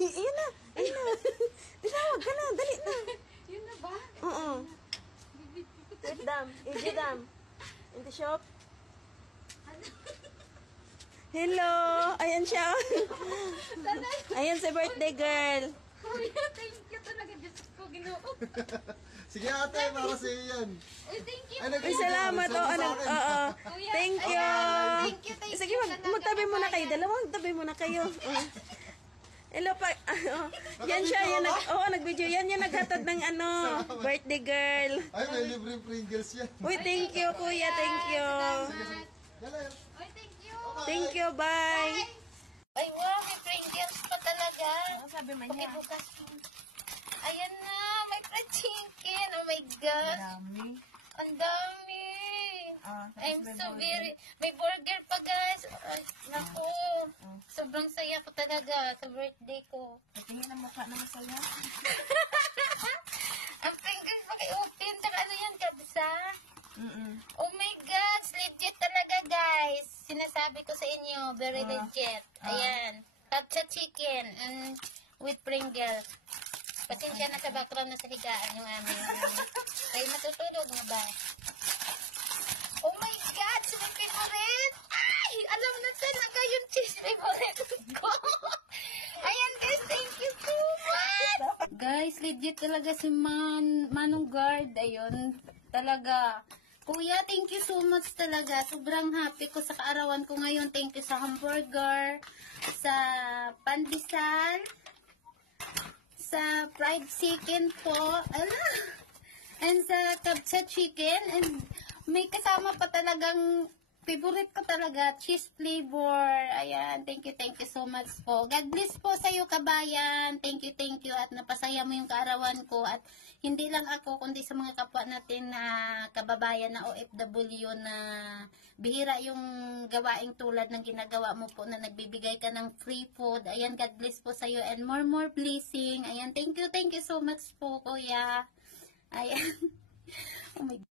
Iyan na. Iyan na. Tinawag ka na. Dali na. Yun na ba? Oo. Wait, Dam. Ije, Dam. In the shop. Hello. Ayan siya. Ayan si birthday girl. Kuya, thank you talaga. Diyos ko, Ginoo. Sige ate, para sa iyo yan. Uy, thank you. Ay, Uy, salamat. Oo, oo. Kuya, Thank you. Thank you, thank you. Sige, magtabi muna kayo. Magtabi muna kayo. Hello pa. Yan siya. Yan, nag-video. Yan yung naghatod ng birthday girl. Ay, may libreng Pringles yan. Uy, thank you, kuya. Thank you. Galer. Uy, thank you. Thank you. Bye. Ay, wow, may Pringles pa talaga. Ano sabi man Okay, niya? bukas. Ayan na, may fried chicken. Oh my God. Dami. Ang dami. I'm may so burger. very... May burger pa, guys. Ay, naku. Sobrang saya ko talaga sa birthday ko. Tingin ang mukha na masaya. Ang fingers paki-open. Saka ano yan, kabsa? Mm-mm. Oh my God, legit talaga, guys. Sinasabi ko sa inyo, very legit. Ayan. Kapsa chicken and with Pringles. Pasensya na sa background na sa higaan yung amin. Kayo matutulog na ba? Oh my God, si my favorite. Ay, alam na talaga yung cheese favorite ko. Ayan, guys, thank you so much. Guys, legit talaga si Manong Guard. Ayun, talaga. Kuya, thank you so much talaga. Sobrang happy ko sa kaarawan ko ngayon. Thank you sa hamburger, sa pandesal, sa fried chicken po, and sa kapsa chicken, and may kasama pa talagang favorite ko talaga, cheese flavor. Ayan, thank you so much po. God bless po sa iyo, kabayan. Thank you, at napasaya mo yung kaarawan ko, at hindi lang ako, kundi sa mga kapwa natin na kababayan na OFW na bihira yung gawaing tulad ng ginagawa mo po na nagbibigay ka ng free food. Ayan, God bless po sa iyo, and more blessing. Ayan, thank you so much po, kuya. Ayan. Oh my God.